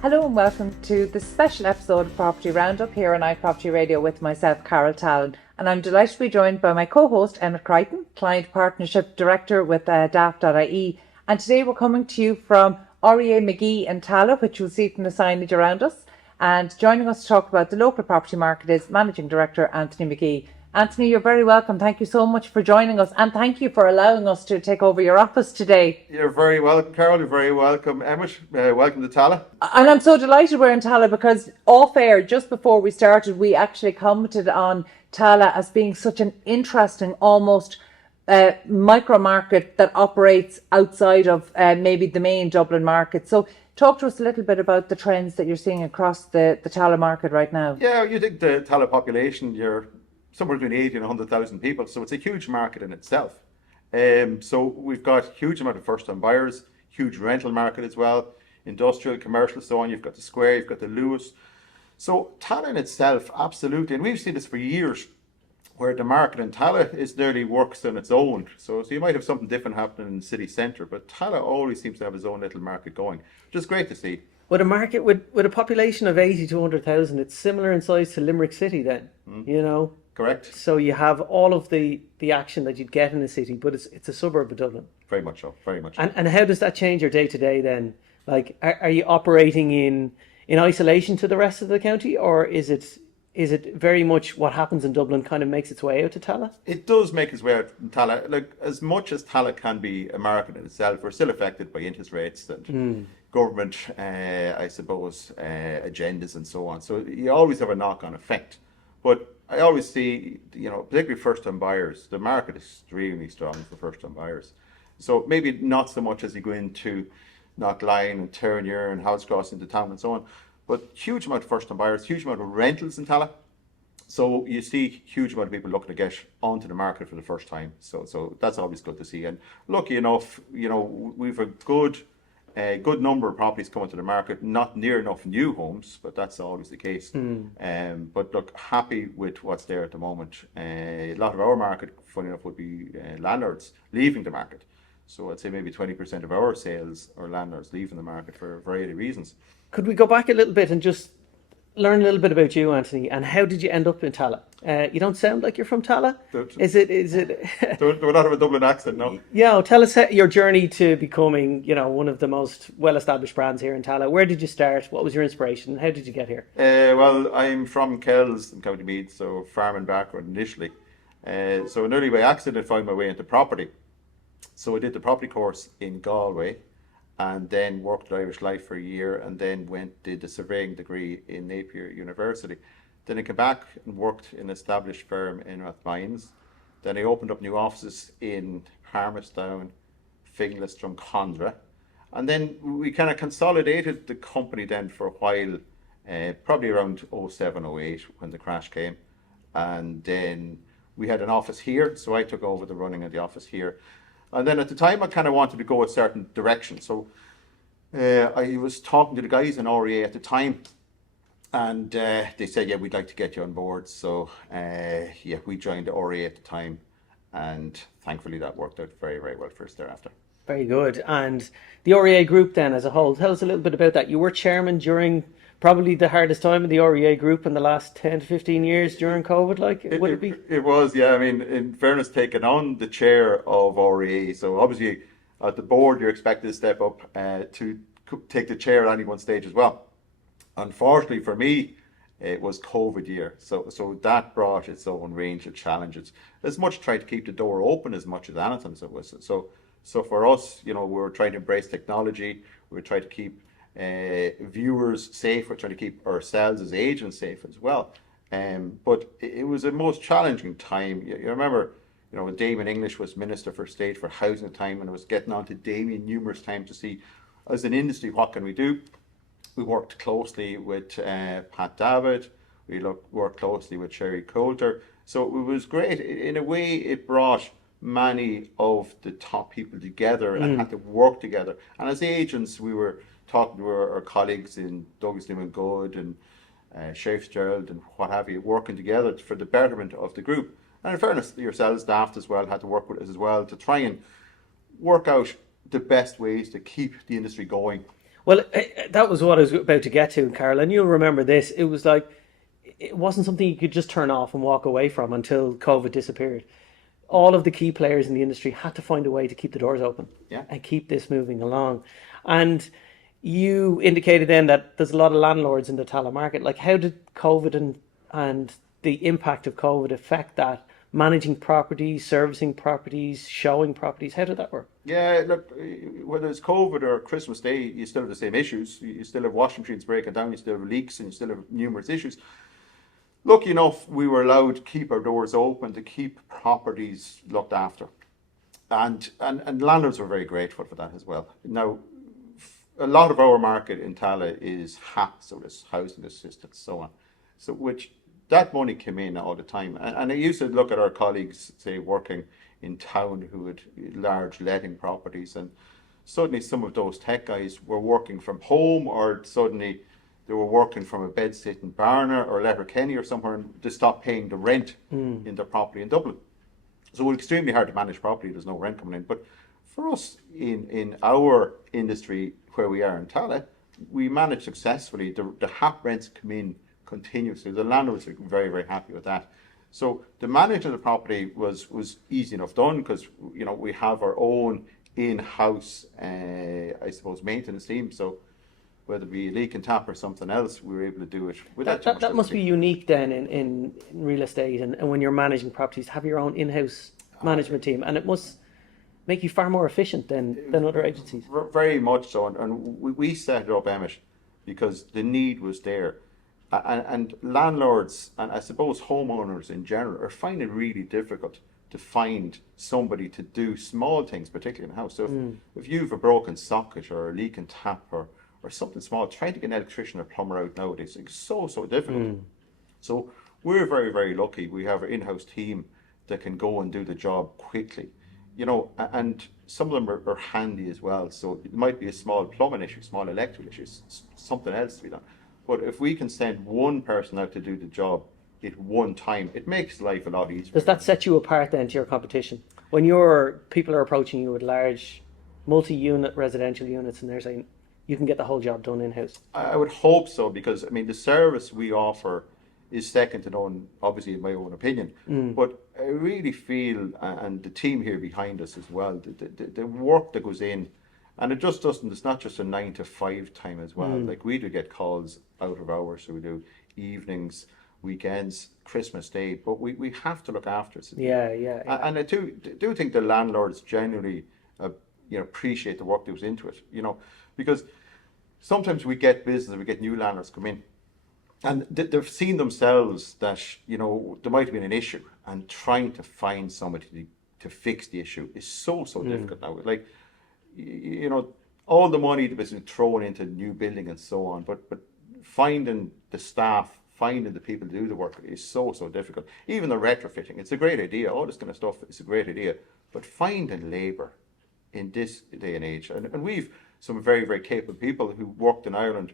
Hello and welcome to this special episode of Property Roundup here on iPropertyRadio with myself, Carol Tallon. And I'm delighted to be joined by my co-host, Emmet Creighton, Client Partnership Director with Daft.ie. And today we're coming to you from REA McGee in Tallaght, which you'll see from the signage around us. And joining us to talk about the local property market is Managing Director Anthony McGee. Anthony, you're very welcome. Thank you so much for joining us, and thank you for allowing us to take over your office today. You're very welcome, Carol. You're very welcome, Emmet. Welcome to Tallaght. And I'm so delighted we're in Tallaght because off air, just before we started, we actually commented on Tallaght as being such an interesting, almost micro market that operates outside of maybe the main Dublin market. So talk to us a little bit about the trends that you're seeing across the Tallaght market right now. Yeah, you think the Tallaght population, you're somewhere between 80 and 100,000 people, so it's a huge market in itself. So we've got a huge amount of first-time buyers, huge rental market as well, industrial, commercial, so on. You've got the Square, you've got the Lewis. So Tallaght in itself, absolutely, and we've seen this for years, where the market in Tallaght is nearly works on its own. So you might have something different happening in the city centre, but Tallaght always seems to have its own little market going, which is great to see. With a market with a population of 80 to 100,000, it's similar in size to Limerick City then, you know? Correct. So you have all of the action that you'd get in a city, but it's a suburb of Dublin. Very much so, very much. And how does that change your day-to-day then? Like, are you operating in isolation to the rest of the county, or is it very much what happens in Dublin kind of makes its way out to Tallaght? It does make its way out in Tallaght. Like, as much as Tallaght can be a market in itself, we're still affected by interest rates and government, I suppose, agendas and so on. So you always have a knock-on effect. But I always see, particularly first-time buyers, the market is extremely strong for first-time buyers. So maybe not so much as you go into Knockline and Turnier and Housecross into town and so on, but huge amount of first-time buyers, huge amount of rentals in Tallaght. So you see huge amount of people looking to get onto the market for the first time. So that's always good to see. And lucky enough, we've a good number of properties coming to the market, not near enough new homes, but that's always the case. But look, happy with what's there at the moment. A lot of our market, funny enough, would be landlords leaving the market. So I'd say maybe 20% of our sales are landlords leaving the market for a variety of reasons. Could we go back a little bit and just learn a little bit about you, Anthony, and how did you end up in Tallaght? You don't sound like you're from Tallaght. Is it? Do not have a Dublin accent, no. Yeah, tell us your journey to becoming, one of the most well-established brands here in Tallaght. Where did you start? What was your inspiration? How did you get here? Well, I'm from Kells in County Meath, so farming background initially. So nearly by accident I found my way into property. So I did the property course in Galway, and then worked at Irish Life for a year, and then did the surveying degree in Napier University. Then I came back and worked in an established firm in Rathmines. Then I opened up new offices in Harmestown, Finglas, Drumcondra. And then we kind of consolidated the company then for a while, probably around 07, 08 when the crash came. And then we had an office here, so I took over the running of the office here. And then at the time, I kind of wanted to go a certain direction. So I was talking to the guys in REA at the time, and they said, yeah, we'd like to get you on board. So we joined the REA at the time, and thankfully that worked out very, very well for us thereafter. Very good. And the REA group then as a whole, tell us a little bit about that. You were chairman during probably the hardest time in the REA group in the last 10 to 15 years during COVID, would it be? It was, yeah. I mean, in fairness, taking on the chair of REA. So obviously at the board, you're expected to step up to take the chair at any one stage as well. Unfortunately for me, it was COVID year. So that brought its own range of challenges. As much trying to keep the door open as much as anything. So for us, we were trying to embrace technology. We were trying to keep viewers safe. We're trying to keep ourselves as agents safe as well. But it was a most challenging time. You remember, when Damien English was Minister for State for Housing at the time, and I was getting on to Damien numerous times to see, as an industry, what can we do? We worked closely with Pat David. We worked closely with Sherry Coulter. So it was great. In a way, it brought many of the top people together and had to work together. And as agents, we were talking to our colleagues in Douglas Newman Good and Sheriff Gerald and what have you, working together for the betterment of the group. And in fairness, yourselves, Daft as well, had to work with us as well to try and work out the best ways to keep the industry going. Well, that was what I was about to get to, Carol, and you'll remember this. It was like, it wasn't something you could just turn off and walk away from until COVID disappeared. All of the key players in the industry had to find a way to keep the doors open Yeah. and keep this moving along. And you indicated then that there's a lot of landlords in the Tallaght market. Like, how did COVID and the impact of COVID affect that? Managing properties, servicing properties, showing properties, how did that work? Yeah, look, whether it's COVID or Christmas Day, you still have the same issues. You still have washing machines breaking down, you still have leaks, and you still have numerous issues. Lucky enough, we were allowed to keep our doors open, to keep properties looked after. And landlords were very grateful for that as well. Now, a lot of our market in Tallaght is HAP, so there's housing assistance, so on. So which that money came in all the time. And I used to look at our colleagues, say, working in town who had large letting properties, and suddenly some of those tech guys were working from home, or suddenly they were working from a bed-sit in Barna or Letterkenny or somewhere, and they stopped paying the rent in their property in Dublin. So it was extremely hard to manage property. There's no rent coming in. But for us in our industry where we are in Tallaght, we managed successfully. The HAP rents come in continuously. The landlords are very, very happy with that. So the management of the property was easy enough done, because we have our own in-house, I suppose, maintenance team. So whether it be a leak and tap or something else, we were able to do it without too much That must be difficulty. unique then in real estate, and when you're managing properties, to have your own in-house management team, and it must make you far more efficient than other agencies. Very much so, and we set it up, Emmet, because the need was there. And landlords, and I suppose homeowners in general, are finding it really difficult to find somebody to do small things, particularly in the house. So if you've a broken socket or a leak in tap or something small, trying to get an electrician or plumber out nowadays is so difficult. So we're very, very lucky. We have an in-house team that can go and do the job quickly, and some of them are handy as well. So it might be a small plumbing issue, small electrical issue, something else to be done. But if we can send one person out to do the job at one time, it makes life a lot easier. Does that set you apart then to your competition? When your people are approaching you with large multi-unit residential units and they're saying you can get the whole job done in-house? I would hope so, because the service we offer is second to none, obviously in my own opinion. But I really feel, and the team here behind us as well, the work that goes in, and it just doesn't, it's not just a 9 to 5 time as well. Like, we do get calls out of hours, so we do evenings, weekends, Christmas Day, but we have to look after it. Yeah. And I do think the landlords generally appreciate the work that goes into it, because sometimes we get business, we get new landlords come in, and they've seen themselves that there might have been an issue, and trying to find somebody to fix the issue is so difficult now. Like, all the money that's been thrown into new building and so on, but finding the staff, finding the people to do the work is so difficult. Even the retrofitting, it's a great idea. All this kind of stuff is a great idea, but finding labour in this day and age, and we've some very, very capable people who worked in Ireland,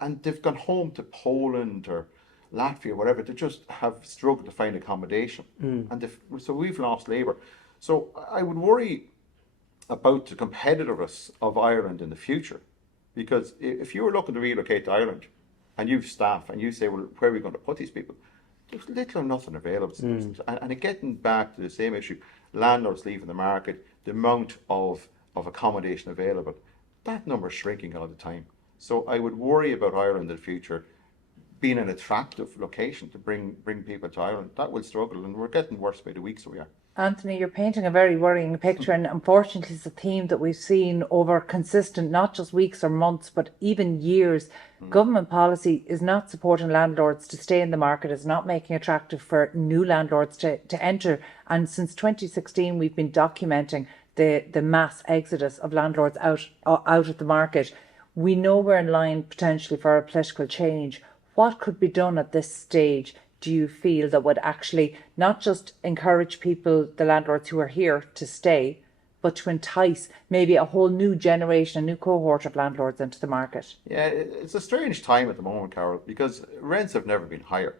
and they've gone home to Poland or Latvia, whatever. They just have struggled to find accommodation, and so we've lost labour. So I would worry about the competitiveness of Ireland in the future, because if you were looking to relocate to Ireland and you've staff and you say, well, where are we going to put these people? There's little or nothing available. And getting back to the same issue, landlords leaving the market, the amount of accommodation available, that number is shrinking all the time. So I would worry about Ireland in the future being an attractive location to bring people to Ireland. That will struggle, and we're getting worse by the week, so we are. Anthony, you're painting a very worrying picture, and unfortunately it's a theme that we've seen over consistent, not just weeks or months, but even years. Government policy is not supporting landlords to stay in the market, is not making it attractive for new landlords to enter. And since 2016, we've been documenting the mass exodus of landlords out of the market. We know we're in line potentially for a political change. What could be done at this stage, do you feel, that would actually not just encourage people, the landlords who are here, to stay, but to entice maybe a whole new generation, a new cohort of landlords into the market? Yeah, it's a strange time at the moment, Carol, because rents have never been higher.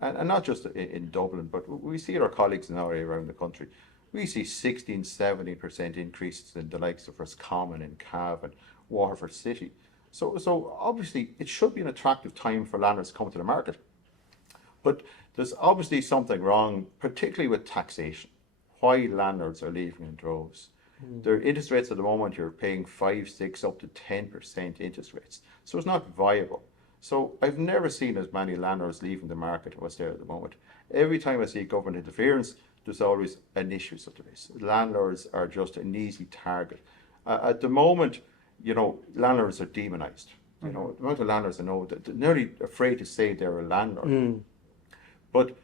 And not just in Dublin, but we see our colleagues now around the country. We see 16-17% increases in the likes of Roscommon and Cavan, Waterford City. So obviously it should be an attractive time for landlords to come to the market. But there's obviously something wrong, particularly with taxation. Why landlords are leaving in droves. Their interest rates at the moment, you're paying 5, 6, up to 10% interest rates. So it's not viable. So I've never seen as many landlords leaving the market what's there at the moment. Every time I see government interference, there's always an issue such as this. Landlords are just an easy target. At the moment, landlords are demonized. The amount of landlords I know that they're nearly afraid to say they're a landlord. But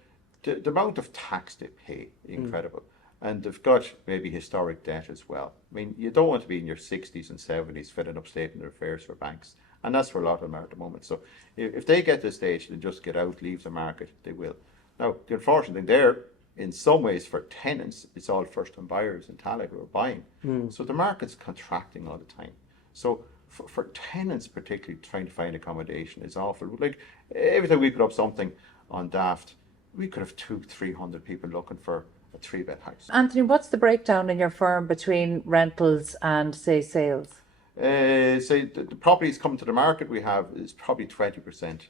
the amount of tax they pay, incredible. And they've got maybe historic debt as well. I mean, you don't want to be in your 60s and 70s filling up statement of affairs for banks. And that's where a lot of them are at the moment. So if they get to the stage and just get out, leave the market, they will. Now, the unfortunate thing there, in some ways for tenants, it's all first-time buyers in Tallaght who are buying. So the market's contracting all the time. So for tenants particularly, trying to find accommodation is awful. Like every time we put up something on Daft, we could have 200-300 people looking for a 3-bed house. Anthony, what's the breakdown in your firm between rentals and, say, sales? Say the properties coming to the market we have is probably 20%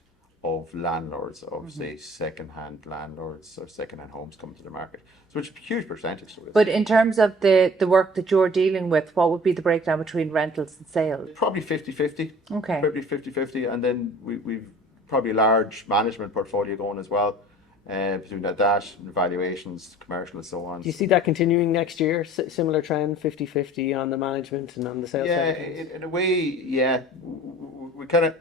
of landlords, of say second-hand landlords or second-hand homes coming to the market. So it's a huge percentage to it. But in terms of the work that you're dealing with, what would be the breakdown between rentals and sales? Probably 50-50. Okay. Probably 50-50, and then we've probably a large management portfolio going as well. Between that valuations, commercial and so on. Do you see that continuing next year? Similar trend, 50-50 on the management and on the sales side? Yeah, in a way, yeah. We kind of,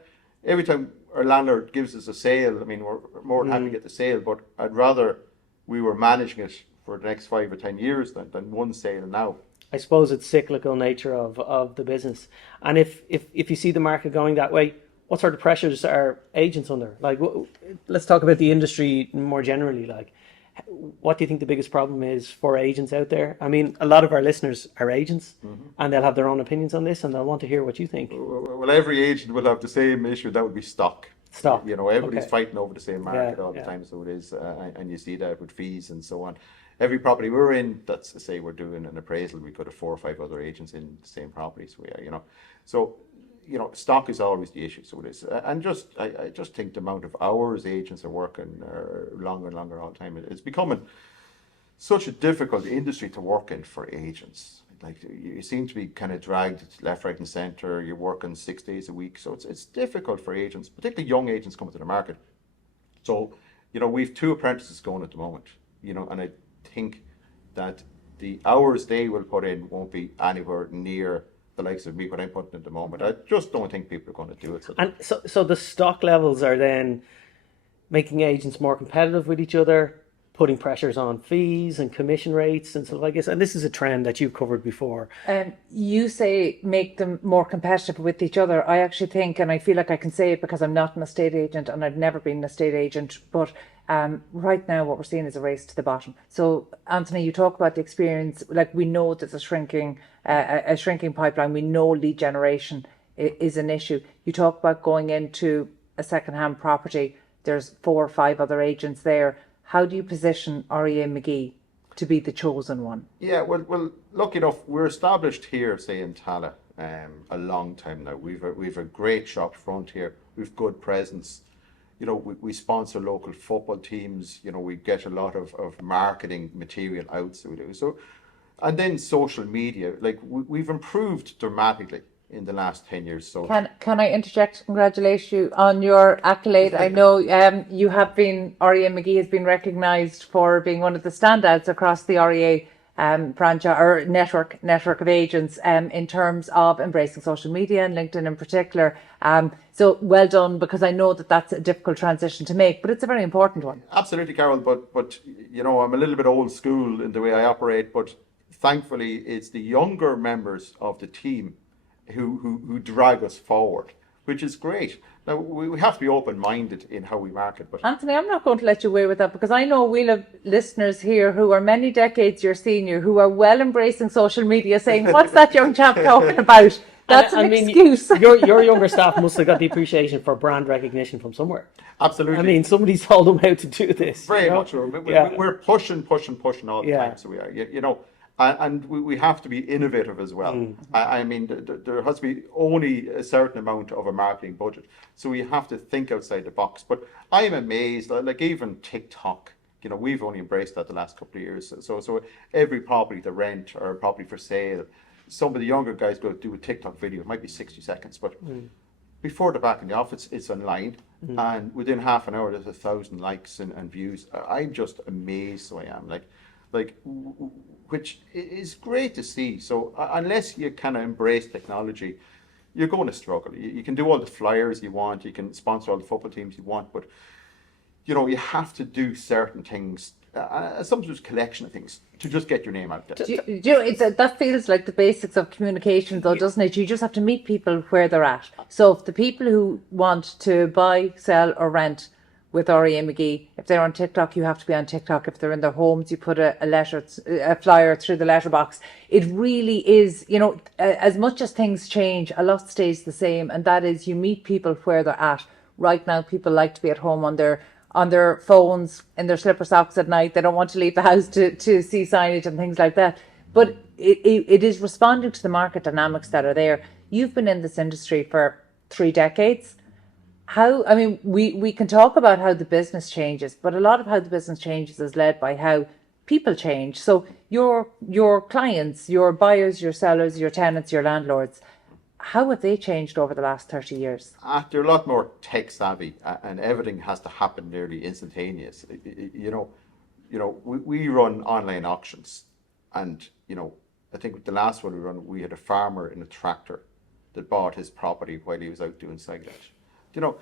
every time our landlord gives us a sale, I mean, we're more than happy to get the sale, but I'd rather we were managing it for the next 5 or 10 years than one sale now. I suppose it's cyclical nature of the business. And if you see the market going that way, what sort of pressures are agents under? Like, let's talk about the industry more generally. Like, what do you think the biggest problem is for agents out there? I mean, a lot of our listeners are agents, and they'll have their own opinions on this, and they'll want to hear what you think. Well, every agent will have the same issue. That would be stock. Stock. Everybody's fighting over the same market all the time, so it is, and you see that with fees and so on. Every property we're in, that's to say we're doing an appraisal, we could have 4 or 5 other agents in the same properties. So stock is always the issue. So it is, and I just think the amount of hours agents are working are longer and longer all the time. It's becoming such a difficult industry to work in for agents. Like, you seem to be kind of dragged left, right, and centre. You're working 6 days a week, so it's difficult for agents, particularly young agents coming to the market. So we've 2 apprentices going at the moment. And I think that the hours they will put in won't be anywhere near the likes of me, what I'm putting at the moment. I just don't think people are going to do it. And so the stock levels are then making agents more competitive with each other, putting pressures on fees and commission rates and stuff like this. And this is a trend that you've covered before. You say make them more competitive with each other. I actually think, and I feel like I can say it because I'm not an estate agent and I've never been an estate agent, but right now what we're seeing is a race to the bottom. So Anthony, you talk about the experience, like we know there's a shrinking pipeline. We know lead generation is an issue. You talk about going into a second-hand property. There's 4 or 5 other agents there. How do you position REA McGee to be the chosen one? Yeah, well, lucky enough, we're established here, say in Tallaght, a long time now. We've a great shop front here. We've good presence. We sponsor local football teams. We get a lot of marketing material out, so we do. So, and then social media, like we've improved dramatically in the last 10 years. So can I interject to congratulate you on your accolade? I know you have been, REA McGee has been recognised for being one of the standouts across the REA franchise or network of agents in terms of embracing social media and LinkedIn in particular. So well done, because I know that that's a difficult transition to make, but it's a very important one. Absolutely, Carol. But I'm a little bit old school in the way I operate. But thankfully, it's the younger members of the team who drag us forward, which is great. Now, we have to be open-minded in how we market. But Anthony, I'm not going to let you away with that, because I know we'll have listeners here who are many decades your senior, who are well embracing social media, saying, what's that young chap talking about? That's an excuse. Your younger staff must have got the appreciation for brand recognition from somewhere. Absolutely. I mean, somebody told them how to do this. Very much. We're pushing all the time. So we are. And we have to be innovative as well. I mean, there has to be only a certain amount of a marketing budget. So we have to think outside the box. But I'm amazed, like even TikTok, you know, we've only embraced that the last couple of years. So every property to rent or property for sale, some of the younger guys go do a TikTok video. It might be 60 seconds, but before they're back in the office, it's online. And within half an hour, there's 1,000 likes and views. I'm just amazed, so I am. Which is great to see. So unless you kind of embrace technology, you're going to struggle. You can do all the flyers you want, you can sponsor all the football teams you want, but you know, you have to do certain things, sometimes a collection of things, to just get your name out there. Do you know, that feels like the basics of communication, though, doesn't it? You just have to meet people where they're at. So if the people who want to buy, sell or rent with REA McGee, if they're on TikTok, you have to be on TikTok. If they're in their homes, you put a flyer through the letterbox. It really is, you know, as much as things change, a lot stays the same, and that is you meet people where they're at. Right now, people like to be at home on their phones, in their slipper socks at night. They don't want to leave the house to see signage and things like that. But it is responding to the market dynamics that are there. You've been in this industry for 3 decades. We can talk about how the business changes, but a lot of how the business changes is led by how people change. So your clients, your buyers, your sellers, your tenants, your landlords, how have they changed over the last 30 years? They're a lot more tech savvy, and everything has to happen nearly instantaneous. You know, we run online auctions, and you know, I think the last one we run, we had a farmer in a tractor that bought his property while he was out doing silage. You know,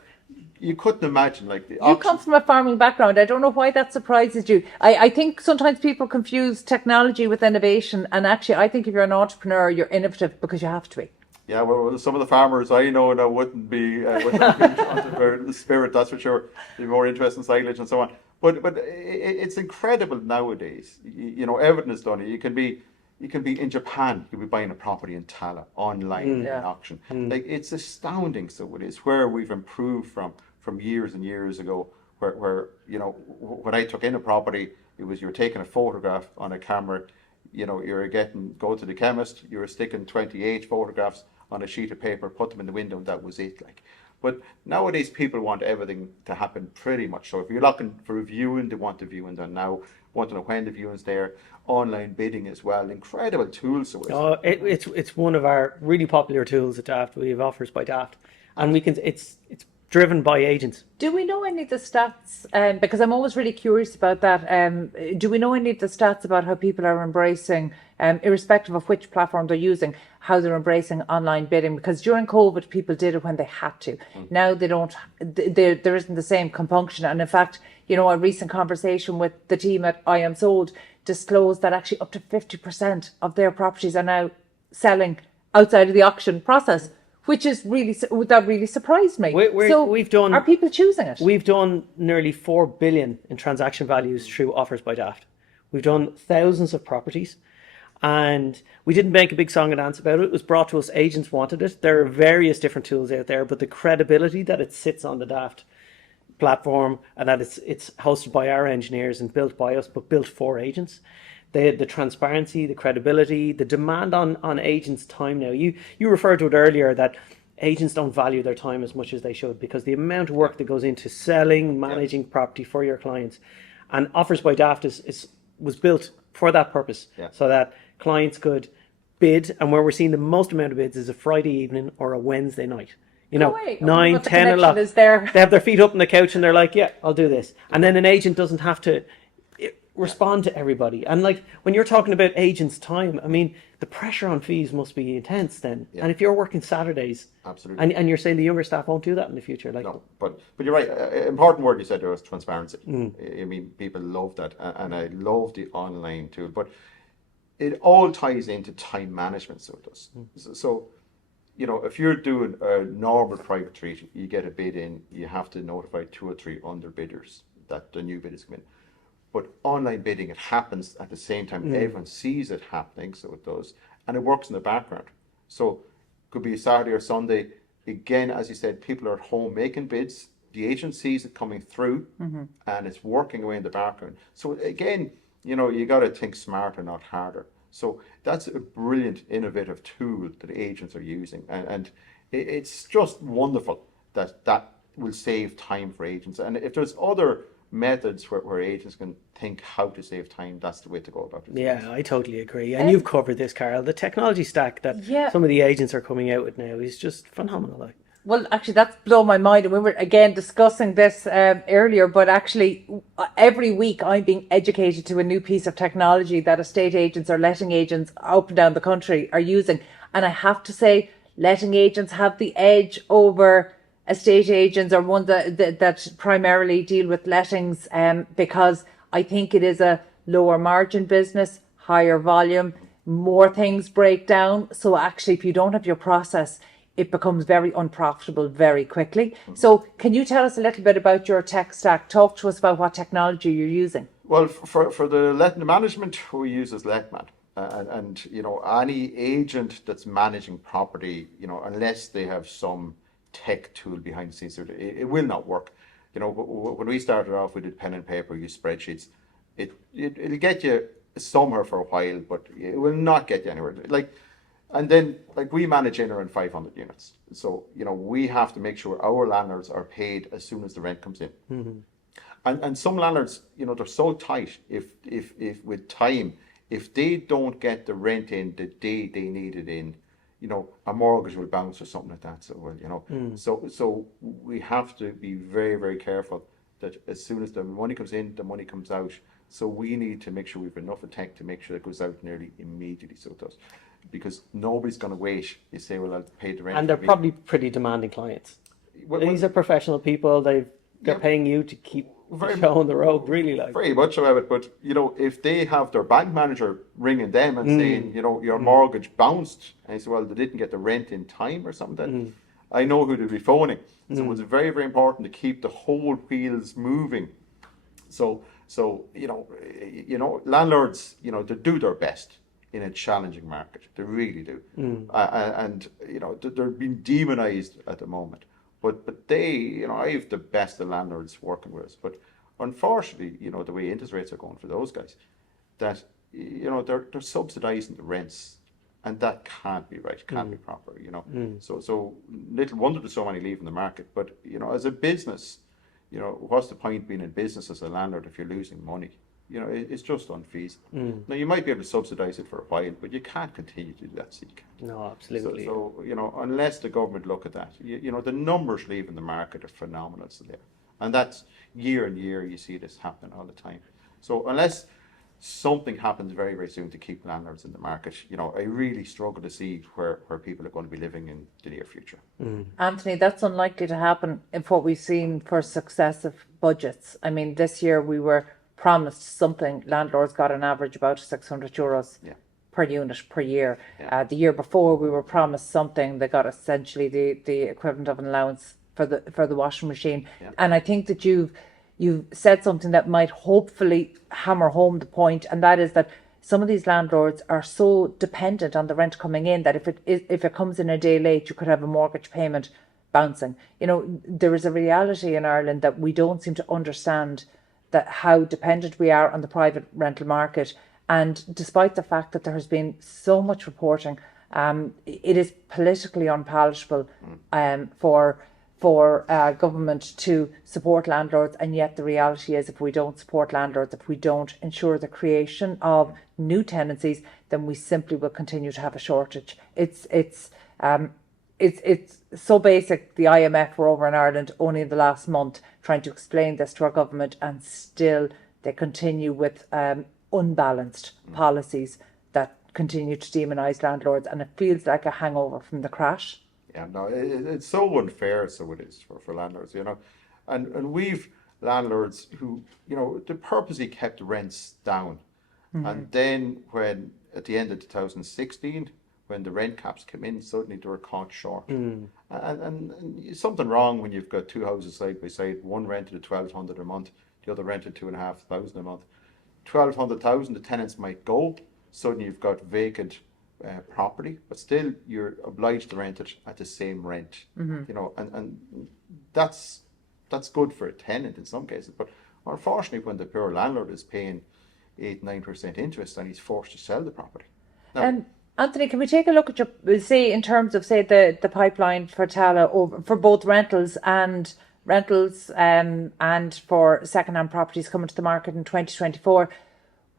you couldn't imagine like the auction. You come from a farming background. I don't know why that surprises you. I think sometimes people confuse technology with innovation, and actually I think if you're an entrepreneur, you're innovative because you have to be. Yeah, well, some of the farmers I know now wouldn't be the spirit, that's for sure. They're more interested in silage and so on. But it's incredible nowadays. You know, everything is done. You can be in Japan. You can be buying a property in Tallaght online in an auction. Like, it's astounding. So it is where we've improved from years and years ago. Where you know, when I took in a property, it was you were taking a photograph on a camera. You know, go to the chemist. You were sticking 28 photographs on a sheet of paper, put them in the window, and that was it. Like, but nowadays people want everything to happen pretty much. So if you're looking for a viewing, they want the viewing done now. Want to know when the viewing's there. Online bidding as well. Incredible tools. So it's one of our really popular tools at Daft. We have offers by Daft, and it's driven by agents. Do we know any of the stats? Because I'm always really curious about that. Do we know any of the stats about how people are embracing, irrespective of which platform they're using, how they're embracing online bidding? Because during COVID, people did it when they had to. Now they don't. There isn't the same compunction. And in fact, you know, a recent conversation with the team at I Am Sold disclosed that actually up to 50% of their properties are now selling outside of the auction process. Which is that really surprised me. Are people choosing it? We've done nearly 4 billion in transaction values through offers by Daft. We've done thousands of properties, and we didn't make a big song and dance about it. It was brought to us. Agents wanted it. There are various different tools out there, but the credibility that it sits on the Daft platform and that it's hosted by our engineers and built by us, but built for agents. The transparency, the credibility, the demand on agents' time now. You referred to it earlier that agents don't value their time as much as they should because the amount of work that goes into selling, managing property for your clients. And Offers by Daft was built for that purpose, so that clients could bid, and where we're seeing the most amount of bids is a Friday evening or a Wednesday night. You know, 9, 10 o'clock. They have their feet up on the couch and they're like, yeah, I'll do this. And then an agent doesn't have to respond to everybody. And like when you're talking about agents' time, I mean, the pressure on fees must be intense then. And if you're working Saturdays, absolutely, and you're saying the younger staff won't do that in the future, like no, but you're right. Important word you said there was transparency. I mean, people love that, and I love the online tool. But it all ties into time management, so it does. So, you know, if you're doing a normal private treat, you get a bid in, you have to notify 2 or 3 underbidders that the new bid is coming in. But online bidding, it happens at the same time. Everyone sees it happening, so it does. And it works in the background. So it could be Saturday or Sunday. Again, as you said, people are at home making bids. The agent sees it coming through, and it's working away in the background. So again, you know, you got to think smarter, not harder. So that's a brilliant, innovative tool that agents are using, and it's just wonderful that will save time for agents. And if there's other methods where agents can think how to save time, that's the way to go about it. Yeah, I totally agree. And you've covered this, Carol. The technology stack that Yeah. some of the agents are coming out with now is just phenomenal. Like, Well, actually, that's blown my mind. And we were again discussing this earlier, but actually, every week I'm being educated to a new piece of technology that estate agents or letting agents up and down the country are using. And I have to say, letting agents have the edge over estate agents or ones that primarily deal with lettings, because I think it is a lower margin business, higher volume, more things break down. So actually, if you don't have your process, it becomes very unprofitable very quickly. So can you tell us a little bit about your tech stack? Talk to us about what technology you're using. Well, for the letting management, we use as Letman. And you know, any agent that's managing property, you know, unless they have some tech tool behind the scenes, it will not work. You know, when we started off, we did pen and paper, use spreadsheets. It'll get you somewhere for a while, but it will not get you anywhere. And then, we manage in around 500 units. So, you know, we have to make sure our landlords are paid as soon as the rent comes in. mm-hmm. And some landlords, you know, they're so tight, if with time, if they don't get the rent in the day they need it in, you know, a mortgage will bounce or something like that. So, well, you know, so we have to be very, very careful that as soon as the money comes in, the money comes out. So we need to make sure we've enough of tech to make sure it goes out nearly immediately. So it does. Because nobody's going to wait. You say, well, I'll pay the rent. And they're probably pretty demanding clients. Well, These are professional people. They're paying you to keep the show on the road, really. Like, very much about it. But, you know, if they have their bank manager ringing them and saying, you know, your mortgage bounced, and say, well, they didn't get the rent in time or something, I know who to be phoning. So it's very, very important to keep the whole wheels moving. So you know, landlords, you know, they do their best in a challenging market. They really do. And, you know, they're being demonized at the moment. But they, you know, I have the best of landlords working with us. But unfortunately, you know, the way interest rates are going for those guys, that, you know, they're subsidizing the rents. And that can't be right, can't be proper, you know. So little wonder there's so many leaving the market. But, you know, as a business, you know, what's the point being in business as a landlord if you're losing money? You know, it's just unfeasible. Now, you might be able to subsidise it for a while, but you can't continue to do that, so you can't. no, absolutely. So you know, unless the government look at that, you know, the numbers leaving the market are phenomenal there. And that's year and year, you see this happen all the time. So unless something happens very, very soon to keep landlords in the market, you know, I really struggle to see where people are going to be living in the near future. Anthony, that's unlikely to happen if what we've seen for successive budgets. I mean, this year we were promised something. Landlords got an average about €600 per unit per year. The year before we were promised something. They got essentially the equivalent of an allowance for the washing machine. And I think that you've said something that might hopefully hammer home the point, and that is that some of these landlords are so dependent on the rent coming in that if it comes in a day late, you could have a mortgage payment bouncing. You know, there is a reality in Ireland that we don't seem to understand, that how dependent we are on the private rental market. And despite the fact that there has been so much reporting, it is politically unpalatable for government to support landlords. And yet the reality is, if we don't support landlords, if we don't ensure the creation of new tenancies, then we simply will continue to have a shortage. It's so basic. The IMF were over in Ireland only in the last month trying to explain this to our government, and still they continue with unbalanced policies that continue to demonise landlords, and it feels like a hangover from the crash. Yeah, no, it's so unfair, so it is for landlords, you know. And we've landlords who, you know, they purposely kept the rents down. And then when, at the end of 2016, when the rent caps came in, suddenly they were caught short. And something wrong when you've got two houses side by side, one rented at $1,200 a month, the other rented $2,500 a month. $1,200, the tenants might go, suddenly you've got vacant property, but still you're obliged to rent it at the same rent. You know, and that's good for a tenant in some cases, but unfortunately when the poor landlord is paying 8-9% interest and he's forced to sell the property. Anthony, can we take a look at your, say, in terms of, say, the pipeline for Tallaght over for both rentals and for second-hand properties coming to the market in 2024?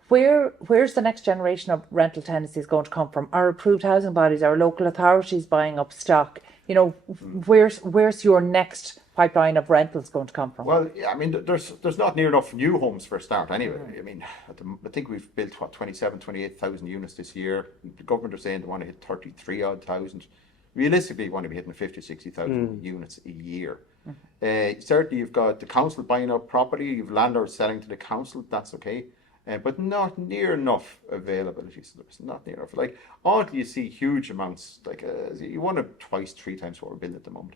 Where's the next generation of rental tenancies going to come from? Our approved housing bodies, our local authorities buying up stock. Where's your next pipeline of rentals going to come from? Well, yeah, I mean, there's not near enough new homes for a start anyway. I mean, I think we've built, 28,000 units this year. The government are saying they want to hit 33 odd thousand. Realistically, you want to be hitting 50, 60,000 units a year. Certainly, you've got the council buying up property, you've landlords selling to the council, that's okay. But not near enough availability. So there's not near enough. Like, until you see huge amounts, like you want to twice, 3 times what we're building at the moment.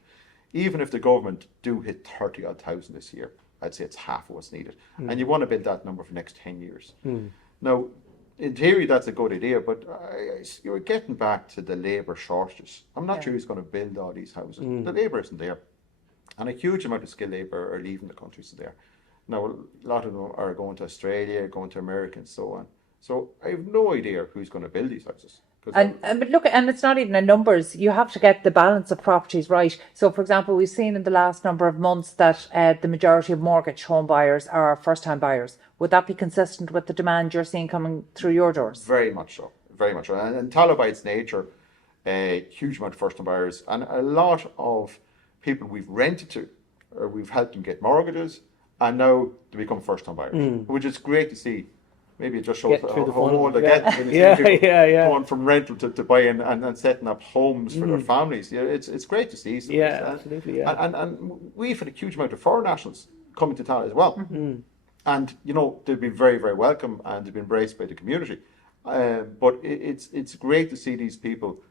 Even if the government do hit 30 odd thousand this year, I'd say it's half of what's needed. And you want to build that number for the next 10 years. Now, in theory, that's a good idea, but you're getting back to the labour shortages. I'm not sure who's going to build all these houses. The labour isn't there. And a huge amount of skilled labour are leaving the country, so there. Now, a lot of them are going to Australia, going to America, and so on. So I have no idea who's going to build these houses. But look, and it's not even in numbers. You have to get the balance of properties right. So, for example, we've seen in the last number of months that the majority of mortgage home buyers are first-time buyers. Would that be consistent with the demand you're seeing coming through your doors? Very much so. Very much so. And Tallaght, by its nature, a huge amount of first-time buyers, and a lot of people we've rented to, or we've helped them get mortgages, and now they become first-time buyers, which is great to see. Maybe it just shows how they get going from rental to buying and setting up homes for their families. Yeah, it's great to see. So Absolutely. Yeah. And we've had a huge amount of foreign nationals coming to Tallaght as well. And they've been very, very welcome and they've been embraced by the community. But it's great to see these people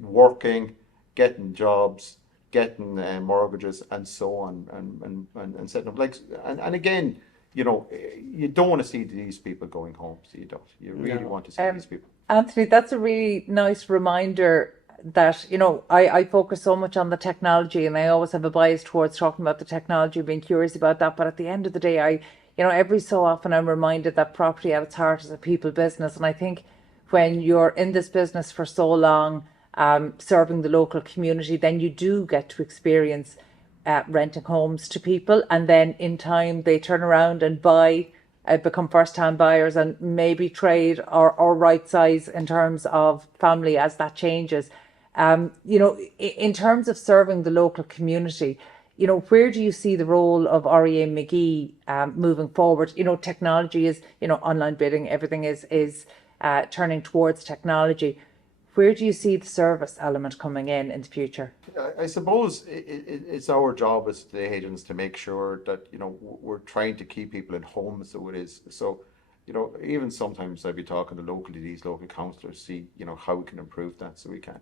working, getting jobs, getting mortgages, and so on, and setting up and again, you don't want to see these people going home. So you don't. You really want to see these people. Anthony, that's a really nice reminder that I focus so much on the technology, and I always have a bias towards talking about the technology, being curious about that. But at the end of the day, every so often I'm reminded that property at its heart is a people business, and I think when you're in this business for so long, serving the local community, then you do get to experience renting homes to people, and then in time they turn around and buy, become first-time buyers, and maybe trade or right size in terms of family as that changes. In terms of serving the local community, where do you see the role of REA McGee moving forward? Technology is, online bidding, everything is turning towards technology. Where do you see the service element coming in the future? I suppose it's our job as the agents to make sure that we're trying to keep people in homes, so it is. So even sometimes I'd be talking to these local councillors, see how we can improve that, so we can.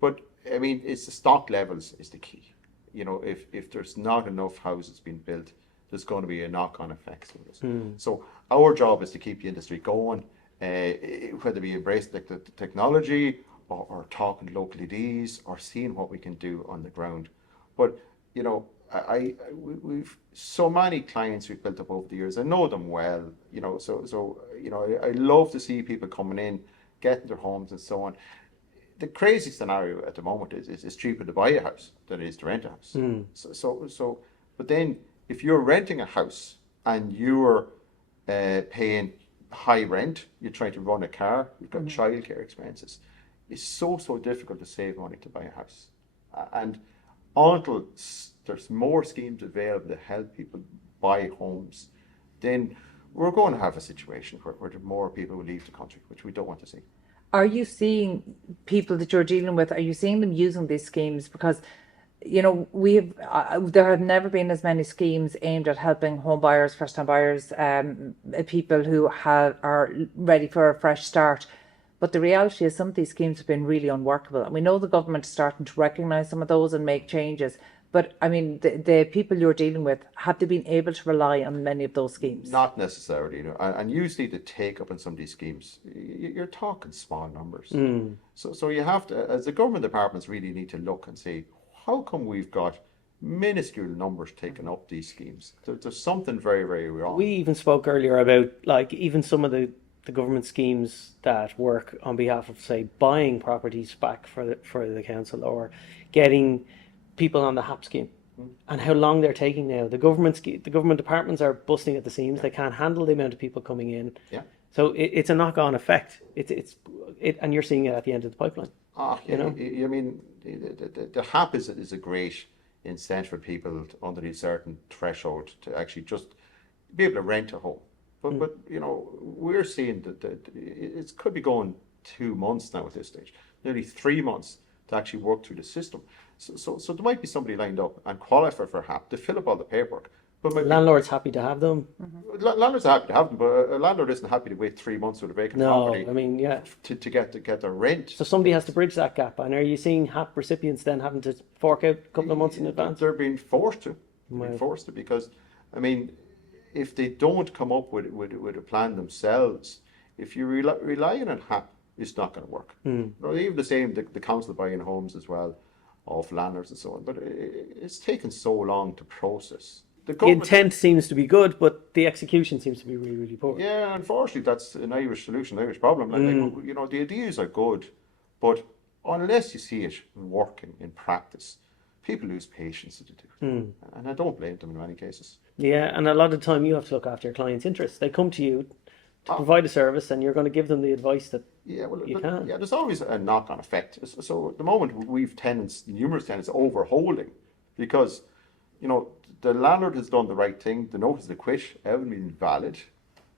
But I mean, it's the stock levels is the key. If there's not enough houses being built, there's going to be a knock-on effect to this. So our job is to keep the industry going, whether we embrace the technology or talking to local EDs or seeing what we can do on the ground. But we've so many clients we've built up over the years. I know them well. I love to see people coming in, getting their homes and so on. The crazy scenario at the moment is it's cheaper to buy a house than it is to rent a house. But then if you're renting a house and you're paying high rent, you're trying to run a car, you've got childcare expenses. It's so difficult to save money to buy a house. And until there's more schemes available to help people buy homes, then we're going to have a situation where more people will leave the country, which we don't want to see. Are you seeing people that you're dealing with, are you seeing them using these schemes? Because there have never been as many schemes aimed at helping home buyers, first-time buyers, people who are ready for a fresh start. But the reality is some of these schemes have been really unworkable. And we know the government is starting to recognise some of those and make changes. But, I mean, the people you're dealing with, have they been able to rely on many of those schemes? Not necessarily. And usually the take-up on some of these schemes, you're talking small numbers. So you have to, as the government departments really need to look and say, how come we've got minuscule numbers taking up these schemes? There's something very, very wrong. We even spoke earlier about even some of the the government schemes that work on behalf of, say, buying properties back for the council, or getting people on the HAP scheme, and how long they're taking now. The government departments are busting at the seams. They can't handle the amount of people coming in. Yeah. So it's a knock-on effect. And you're seeing it at the end of the pipeline. I mean, the HAP is a great incentive for people underneath a certain threshold to actually just be able to rent a home. But we're seeing that it could be going 2 months now at this stage, nearly 3 months to actually work through the system. So there might be somebody lined up and qualify for HAP to fill up all the paperwork. But landlord's happy to have them. Landlords are happy to have them, but a landlord isn't happy to wait 3 months with a vacant property. I mean, yeah, to get their rent. So somebody has to bridge that gap. And are you seeing HAP recipients then having to fork out a couple of months in advance? They're being forced to. Because, I mean, if they don't come up with a plan themselves, if you rely on HAP, it's not going to work. Even the same, the council buying homes as well, of landlords and so on. But it's taken so long to process. The intent seems to be good, but the execution seems to be really, really poor. Yeah, unfortunately, that's an Irish solution, an Irish problem. The ideas are good, but unless you see it working in practice, people lose patience to do. And I don't blame them in many cases. Yeah, and a lot of the time you have to look after your client's interests. They come to you to provide a service, and you're going to give them the advice that you can. Yeah, there's always a knock-on effect. So at the moment, we've numerous tenants overholding, because the landlord has done the right thing. The notice to quit hasn't been valid,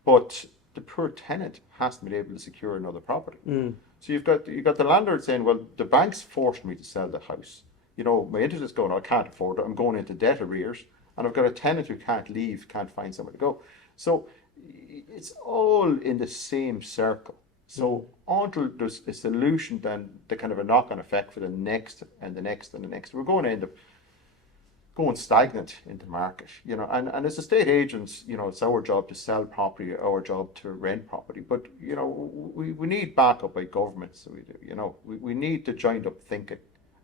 but the poor tenant hasn't been able to secure another property. So you've got the landlord saying, well, the bank's forced me to sell the house. My interest is going, I can't afford it. I'm going into debt arrears, and I've got a tenant who can't leave, can't find somewhere to go. So it's all in the same circle. So until there's a solution, then the kind of a knock-on effect for the next and the next and the next, we're going to end up going stagnant in the market, and as estate agents, it's our job to sell property, our job to rent property, but we need backup by government. So we need to joined up thinking,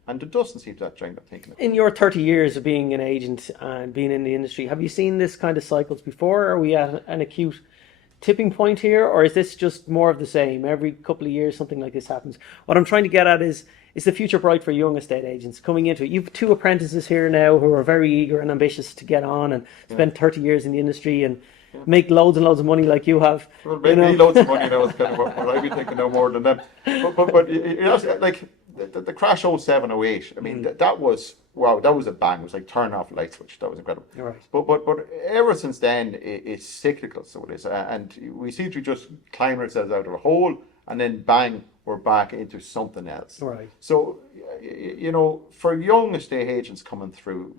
and there doesn't seem to that joined up thinking. In your 30 years of being an agent and being in the industry, have you seen this kind of cycles before? Are we at an acute tipping point here, or is this just more of the same? Every couple of years something like this happens. What I'm trying to get at is the future bright for young estate agents coming into it? You've 2 apprentices here now who are very eager and ambitious to get on and spend 30 years in the industry and make loads and loads of money like you have. Well, maybe loads of money now is kind of what I'd be thinking no more than them. But like the crash 07, 08, I mean, that was, wow, that was a bang. It was like turn off a light switch. That was incredible. Right. But ever since then, it's cyclical, so it is. And we seem to just climb ourselves out of a hole, and then bang, we're back into something else. Right. So, for young estate agents coming through,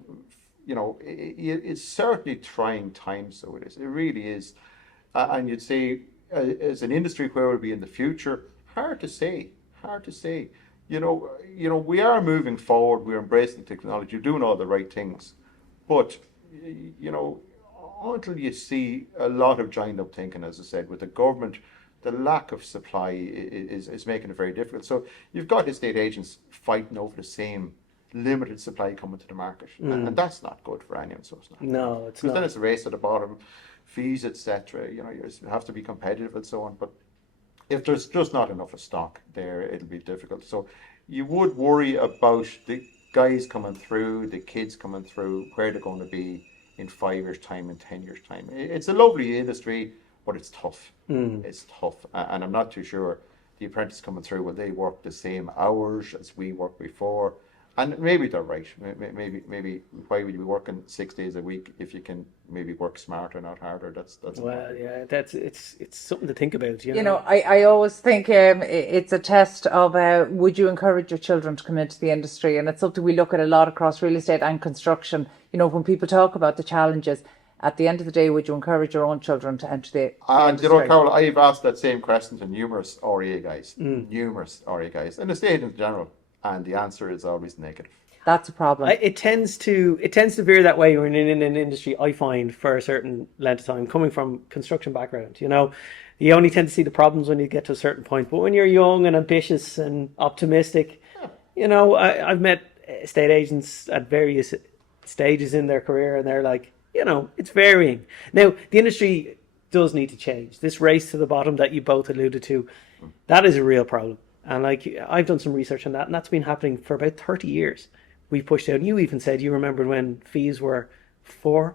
it's certainly trying times, so it is. It really is. And you'd say, as an industry, where we'll be in the future, hard to say. We are moving forward, we're embracing technology, we're doing all the right things. But, until you see a lot of joined up thinking, as I said, with the government, the lack of supply is making it very difficult. So you've got estate agents fighting over the same limited supply coming to the market, and that's not good for anyone. So it's not. No, it's not. Because then it's a race at the bottom, fees, etc. You have to be competitive and so on. But if there's just not enough of stock there, it'll be difficult. So you would worry about the guys coming through, the kids coming through, where they're going to be in 5 years' time, in 10 years' time. It's a lovely industry, but it's tough. It's tough, and I'm not too sure the apprentices coming through, will they work the same hours as we worked before? And maybe they're right. Maybe why would you be working 6 days a week if you can maybe work smarter, not harder? That's well, yeah, it's something to think about. I always think it's a test of would you encourage your children to come into the industry, and it's something we look at a lot across real estate and construction. When people talk about the challenges, at the end of the day, would you encourage your own children to enter the industry? Carol, I've asked that same question to numerous REA guys, and the state in general, and the answer is always negative. That's a problem. It tends to veer that way when in an industry, I find, for a certain length of time, coming from construction background. You only tend to see the problems when you get to a certain point. But when you're young and ambitious and optimistic, I've met estate agents at various stages in their career, and they're like, it's varying. Now, the industry does need to change. This race to the bottom that you both alluded to, that is a real problem. And like, I've done some research on that, and that's been happening for about 30 years. We've pushed out. You even said you remembered when fees were 4%.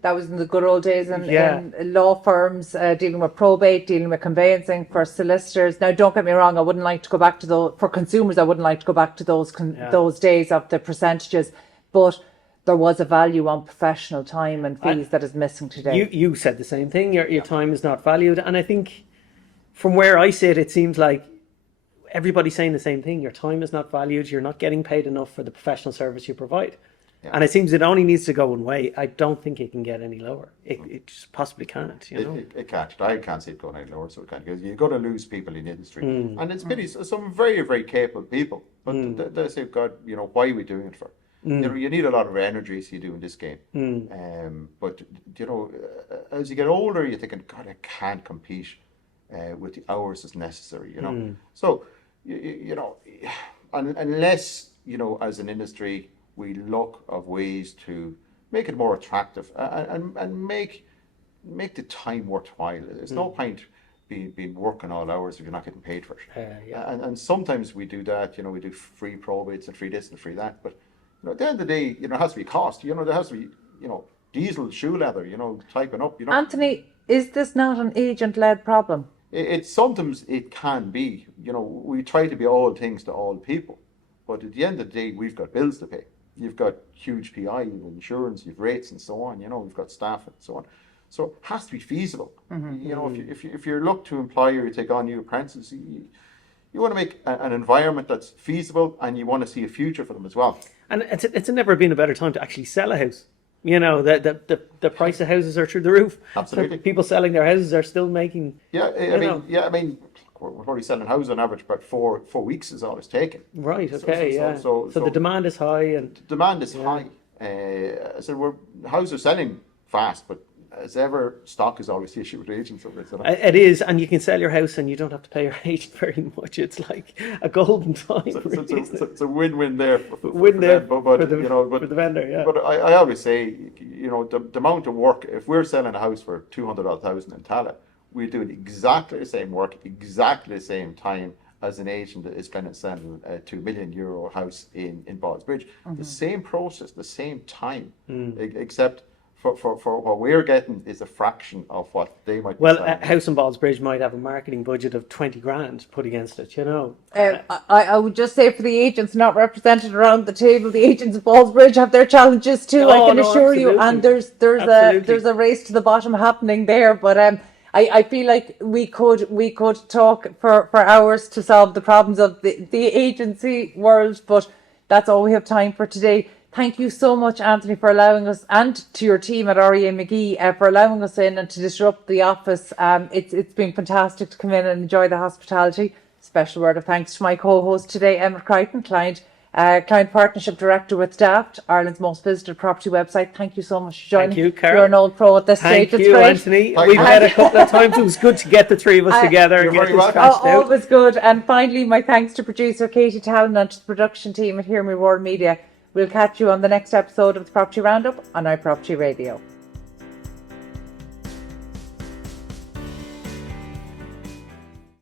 That was in the good old days in law firms, dealing with probate, dealing with conveyancing for solicitors. Now, don't get me wrong, I wouldn't like to go back to those, for consumers, I wouldn't like to go back to those days of the percentages, but there was a value on professional time and fees that is missing today. You said the same thing, your time is not valued. And I think from where I sit, it seems like everybody's saying the same thing. Your time is not valued. You're not getting paid enough for the professional service you provide. Yeah. And it seems it only needs to go one way. I don't think it can get any lower. It just possibly can't. You know? It can't. I can't see it going any lower. So it can't, because you're going to lose people in the industry, and it's pity. Some very, very capable people, but they say, God, why are we doing it for? You need a lot of energy, so you do in this game. But as you get older, you're thinking, God, I can't compete with the hours that's necessary. So unless as an industry, we look of ways to make it more attractive and make the time worthwhile. There's no point being working all hours if you're not getting paid for it. And sometimes we do that. We do free probates and free this and free that. But at the end of the day, it has to be cost. There has to be diesel, shoe leather. Typing up. Anthony, is this not an agent-led problem? It's sometimes it can be. We try to be all things to all people, but at the end of the day, we've got bills to pay. You've got huge PI, you've insurance, you've rates and so on. We've got staff and so on. So it has to be feasible. If you look to employ or you take on new apprentices, you want to make an environment that's feasible, and you want to see a future for them as well. And it's never been a better time to actually sell a house. The price of houses are through the roof. Absolutely. So people selling their houses are still making. I mean, we're probably selling houses on average about 4 weeks is all it's taking. Right. Okay. So the demand is high, and demand is high. So houses are selling fast, but as ever, stock is always the issue with agents. It is, and you can sell your house and you don't have to pay your agent very much. It's like a golden time. It's a win-win there. For the vendor. Yeah. But I always say, the amount of work. If we're selling a house for 200,000 in Tallaght, we're doing exactly the same work, exactly the same time as an agent that is selling a €2 million house in Ballsbridge. The same process, the same time, except for what we're getting is a fraction of what they might be selling. A house in Ballsbridge might have a marketing budget of 20 grand put against it, I would just say, for the agents not represented around the table, the agents of Ballsbridge have their challenges too, I can assure you. And there's a race to the bottom happening there. But I feel like we could talk for hours to solve the problems of the agency world, but that's all we have time for today. Thank you so much, Anthony, for allowing us, and to your team at REA McGee, for allowing us in and to disrupt the office. It's been fantastic to come in and enjoy the hospitality. Special word of thanks to my co-host today, Emmet Creighton, client partnership director with Daft, Ireland's most visited property website. Thank you so much for joining. Thank you, Carol. You're an old pro at this stage. Thank you, Anthony. We've met a couple of times. It was good to get the three of us together and get this crashed out. Always good. And finally, my thanks to producer Katie Tallon and to the production team at Hear Me Roar Media. We'll catch you on the next episode of the Property Roundup on iPropertyRadio.